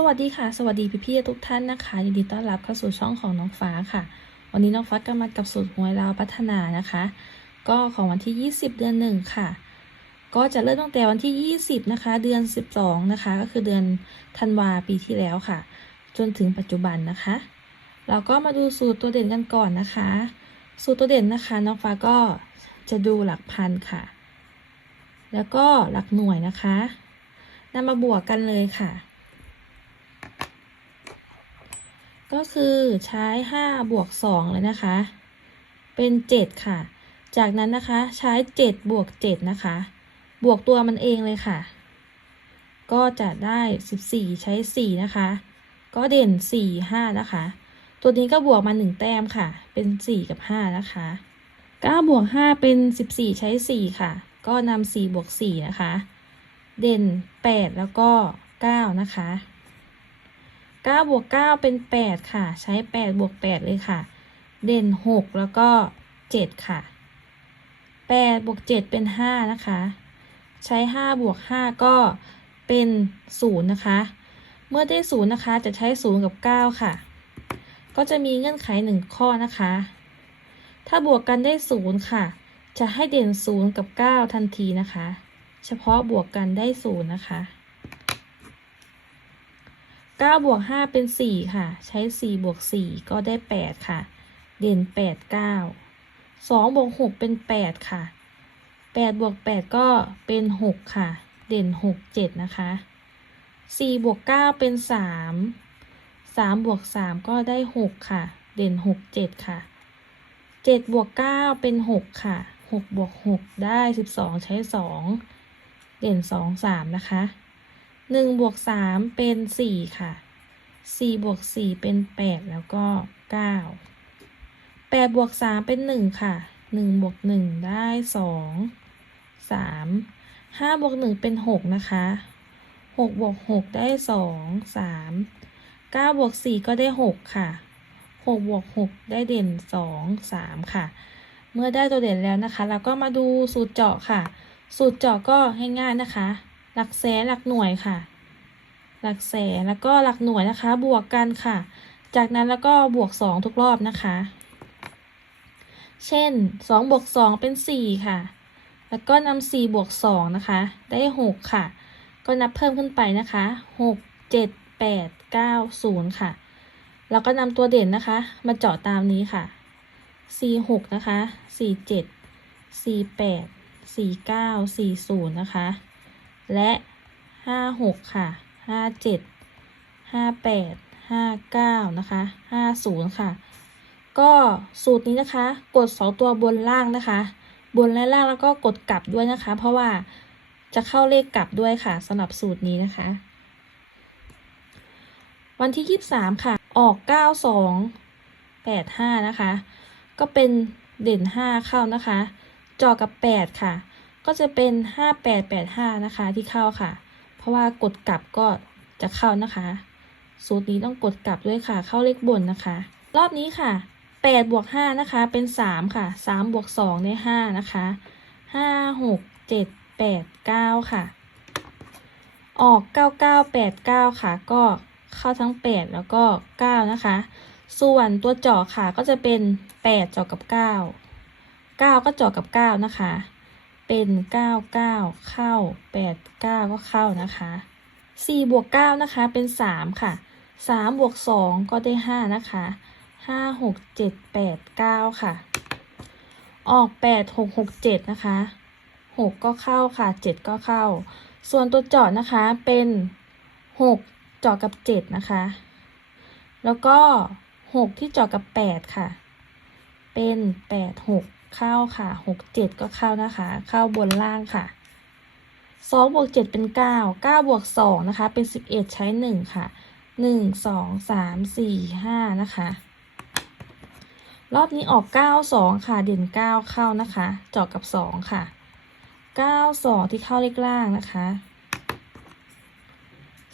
สวัสดีค่ะ สวัสดีพี่ๆทุกท่านนะคะยินดีต้อนรับเข้าสู่ช่องของน้องฟ้าค่ะ วันนี้น้องฟ้าก็มากับสูตรหวยลาวพัฒนานะคะ ก็ของวันที่ 20 เดือนหนึ่งค่ะ ก็จะเริ่มตั้งแต่วันที่ 20 นะคะ เดือน 12 นะคะ ก็คือเดือนธันวาปีที่แล้วค่ะ จนถึงปัจจุบันนะคะ เราก็มาดูสูตรตัวเด่นกันก่อนนะคะ สูตรตัวเด่นนะคะ น้องฟ้าก็จะดูหลักพันค่ะ แล้วก็หลักหน่วยนะคะนำมาบวกกันเลยค่ะ ก็คือใช้5บวก2เลยนะคะ เป็น 7 ค่ะ จากนั้นนะคะใช้ 7 บวก 7 นะคะ บวกตัวมันเองเลยค่ะ ก็จะได้ 14 ใช้ 4 นะคะ ก็เด่น 4 5 นะคะ ตัวนี้ก็บวกมา 1 แต้มค่ะ เป็น 4 กับ 5 นะคะ9บวก5เป็น 14 ใช้ 4 ค่ะ ก็นำ4บวก4นะคะ เด่น 8 แล้วก็ 9 นะคะ 9บวก9เป็น 8 ค่ะ ใช้ 8 บวก 8 เลยค่ะ เด่น 6 แล้วก็ 7 ค่ะ 8 บวก 7 เป็น 5 นะคะ ใช้ 5 บวก 5 ก็เป็น 0 นะคะ เมื่อได้ 0 นะคะ จะใช้ 0 กับ 9 ค่ะ ก็จะมีเงื่อนไข 1 ข้อนะคะ ถ้าบวกกันได้ 0 ค่ะ จะให้เด่น 0 กับ 9 ทันทีนะคะ เฉพาะบวกกันได้ 0 นะคะ 9 บวก 5 เป็น 4 ค่ะ ใช้ 4 บวก 4 ก็ได้ 8 ค่ะ เด่น 8 9 2 บวก 6 เป็น 8 ค่ะ 8 บวก 8 ก็เป็น 6 ค่ะ เด่น 6 7 นะคะ 4 บวก 9 เป็น 3 3 บวก 3 ก็ได้ 6 ค่ะ เด่น 6 7 ค่ะ 7 บวก 9 เป็น 6 ค่ะ 6 บวก 6 ได้ 12 ใช้ 2 เด่น 2 3 นะคะ หนึ่งบวกสามเป็นสี่ค่ะสี่บวกสี่เป็นแปดแล้วก็เก้าแปดบวกสามเป็นหนึ่งค่ะหนึ่งบวกหนึ่งได้สองสามห้าบวกหนึ่งเป็นหกนะคะหกบวกหกได้สองสามเก้าบวกสี่ก็ได้หกค่ะหกบวกหกได้เด่นสองสามค่ะ เมื่อได้ตัวเด่นแล้วนะคะ เราก็มาดูสูตรเจาะค่ะ สูตรเจาะก็ง่ายๆนะคะ หลักแสนหลักหน่วยค่ะ หลักแสนแล้วก็หลักหน่วยนะคะ บวกกันค่ะ จากนั้นแล้วก็บวกสองทุกรอบนะคะ เช่นสองบวกสองเป็นสี่ค่ะ แล้วก็นำสี่บวกสองนะคะ ได้หกค่ะ ก็นับเพิ่มขึ้นไปนะคะหกเจ็ดแปดเก้าศูนย์ค่ะ แล้วก็นำตัวเด่นนะคะ มาเจาะตามนี้ค่ะสี่หกนะคะสี่เจ็ดสี่แปดสี่เก้าสี่ศูนย์นะคะ และห้าหกค่ะห้าเจ็ดห้าแปดห้าเก้านะคะห้าศูนย์ค่ะ ก็สูตรนี้นะคะ กดสองตัวบนล่างนะคะ บนและล่างแล้วก็กดกลับด้วยนะคะ เพราะว่าจะเข้าเลขกลับด้วยค่ะสำหรับสูตรนี้นะคะ วันที่ยี่สามค่ะ ออกเก้าสองแปดห้านะคะ ก็เป็นเด่นห้าเข้านะคะ จอกับแปดค่ะ ก็จะเป็น 5885 นะคะที่เข้าค่ะ เพราะว่ากดกลับก็จะเข้านะคะ สูตรนี้ต้องกดกลับด้วยค่ะ เข้าเลขบนนะคะ รอบนี้ค่ะ8บวก5นะคะ เป็น 3 ค่ะ3บวก2ได้5นะคะ 5 6 7 8 9 ค่ะ ออก 9989 ค่ะ ก็เข้าทั้ง 8 แล้วก็ 9 นะคะ ส่วนตัวเจาะค่ะก็จะเป็น8เจาะกับ 9 9 ก็เจาะกับ 9 นะคะ เป็นเก้าเก้าเข้าแปดเก้าก็เข้านะคะสี่บวกเก้านะคะเป็นสามค่ะสามบวกสองก็ได้ห้านะคะห้าหกเจ็ดแปดเก้าค่ะ ออกแปดหกหกเจ็ดนะคะหกก็เข้าค่ะเจ็ดก็เข้า ส่วนตัวเจาะนะคะเป็นหกเจาะกับเจ็ดนะคะ แล้วก็หกที่เจาะกับแปดค่ะ เป็นแปดหก เข้าค่ะหกเจ็ดก็เข้านะคะ เข้าบนล่างค่ะสองบวกเจ็ดเป็นเก้าเก้าบวกสองนะคะ เป็นสิบเอ็ดใช้หนึ่งค่ะหนึ่งสองสามสี่ห้านะคะ รอบนี้ออกเก้าสองค่ะ เด่นเก้าเข้านะคะเจาะกับสองค่ะเก้าสองที่เข้าเลขล่างนะคะ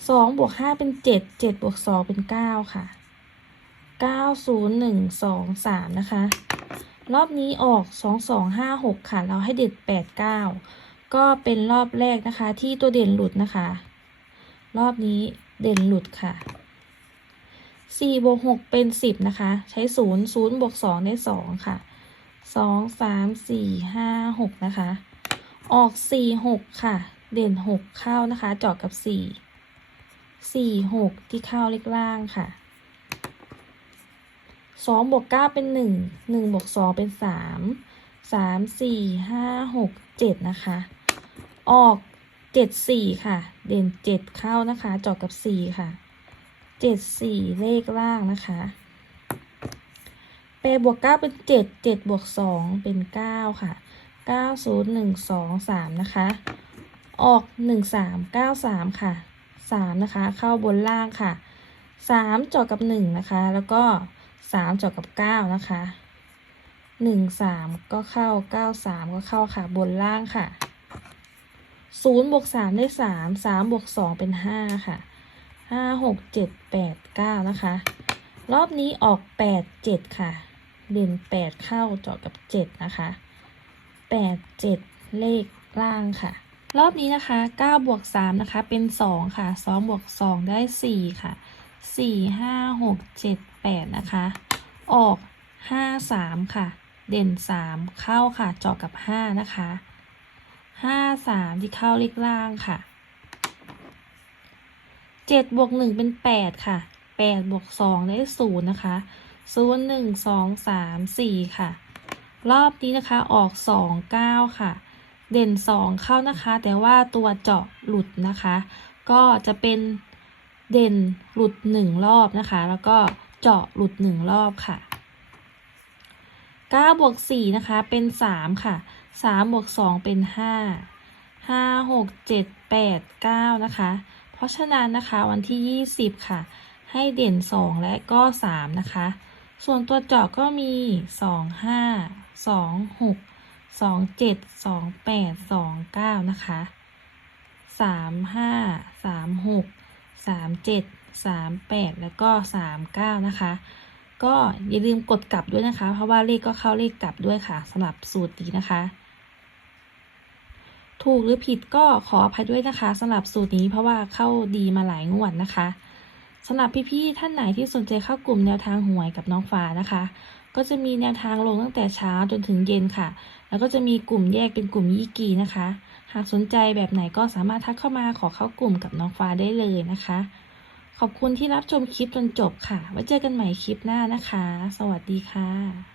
สองบวกห้าเป็นเจ็ดเจ็ดบวกสองเป็นเก้าค่ะเก้าศูนย์หนึ่งสองสามนะคะ รอบนี้ออกสองสองห้าหกค่ะ เราให้เด็ดแปดเก้าก็เป็นรอบแรกนะคะ ที่ตัวเด่นหลุดนะคะ รอบนี้เด่นหลุดค่ะสี่บวกหกเป็นสิบนะคะ ใช้ศูนย์ศูนย์บวกสองได้สองค่ะสองสามสี่ห้าหกนะคะ ออกสี่หกค่ะ เด่นหกเข้านะคะเจาะกับสี่สี่หกที่เข้าเลขล่างค่ะ สองบวกเก้าเป็นหนึ่งหนึ่งบวกสองเป็นสามสามสี่ห้าหกเจ็ดนะคะ ออกเจ็ดสี่ค่ะ เด่นเจ็ดเข้านะคะจาะกับสี่ค่ะเจ็ดสี่เลขล่างนะคะแปดบวกเก้าเป็นเจ็ดเจ็ดบวกสองเป็นเก้าค่ะเก้าศูนย์หนึ่งสองสามนะคะ ออกหนึ่งสามเก้าสามค่ะสามนะคะ เข้าบนล่างค่ะสามจาะกับหนึ่งนะคะ แล้วก็ สามเจาะกับเก้านะคะหนึ่งสามก็เข้าเก้าสามก็เข้าค่ะ บนล่างค่ะศูนย์บวกสามได้สามสามบวกสองเป็นห้าค่ะห้าหกเจ็ดแปดเก้านะคะ รอบนี้ออกแปดเจ็ดค่ะเด่นแปดเข้าเจาะกับเจ็ดนะคะแปดเจ็ดเลขล่างค่ะ รอบนี้นะคะ9บวก3นะคะเป็น2ค่ะ2บวก2ได้4ค่ะ สี่ห้าหกเจ็ดแปดนะคะ ออกห้าสามค่ะ เด่นสามเข้าค่ะเจาะกับห้านะคะห้าสามที่เข้าเลขล่างค่ะเจ็ดบวกหนึ่งเป็นแปดค่ะแปดบวกสองได้ศูนย์นะคะศูนย์หนึ่งสองสามสี่ค่ะ รอบนี้นะคะออกสองเก้าค่ะ เด่นสองเข้านะคะ แต่ว่าตัวเจาะหลุดนะคะ ก็จะเป็น เด่นหลุดหนึ่งรอบนะคะ แล้วก็เจาะหลุดหนึ่งรอบค่ะเก้าบวกสี่นะคะ เป็นสามค่ะสามบวกสองเป็นห้าห้าหกเจ็ดแปดเก้านะคะ เพราะฉะนั้นนะคะวันที่ยี่สิบค่ะ ให้เด่นสองและก็สามนะคะ ส่วนตัวเจาะก็มีสองห้าสองหกสองเจ็ดสองแปดสองเก้านะคะสามห้าสามเจ็ดสามแปดแล้วก็สามเก้านะคะ ก็อย่าลืมกดกลับด้วยนะคะ เพราะว่าเลขก็เข้าเลขกลับด้วยค่ะสำหรับสูตรนี้นะคะ ถูกหรือผิดก็ขออภัยด้วยนะคะสำหรับสูตรนี้เพราะว่าเข้าดีมาหลายงวดนะคะสำหรับพี่ๆท่านไหนที่สนใจเข้ากลุ่มแนวทางหวยกับน้องฟ้านะคะ ก็จะมีแนวทางลงตั้งแต่เช้าจนถึงเย็นค่ะ แล้วก็จะมีกลุ่มแยกเป็นกลุ่มยี่กีนะคะ หากสนใจแบบไหนก็สามารถทักเข้ามาขอเข้ากลุ่มกับน้องฟ้าได้เลยนะคะ ขอบคุณที่รับชมคลิปจนจบค่ะ ไว้เจอกันใหม่คลิปหน้านะคะ สวัสดีค่ะ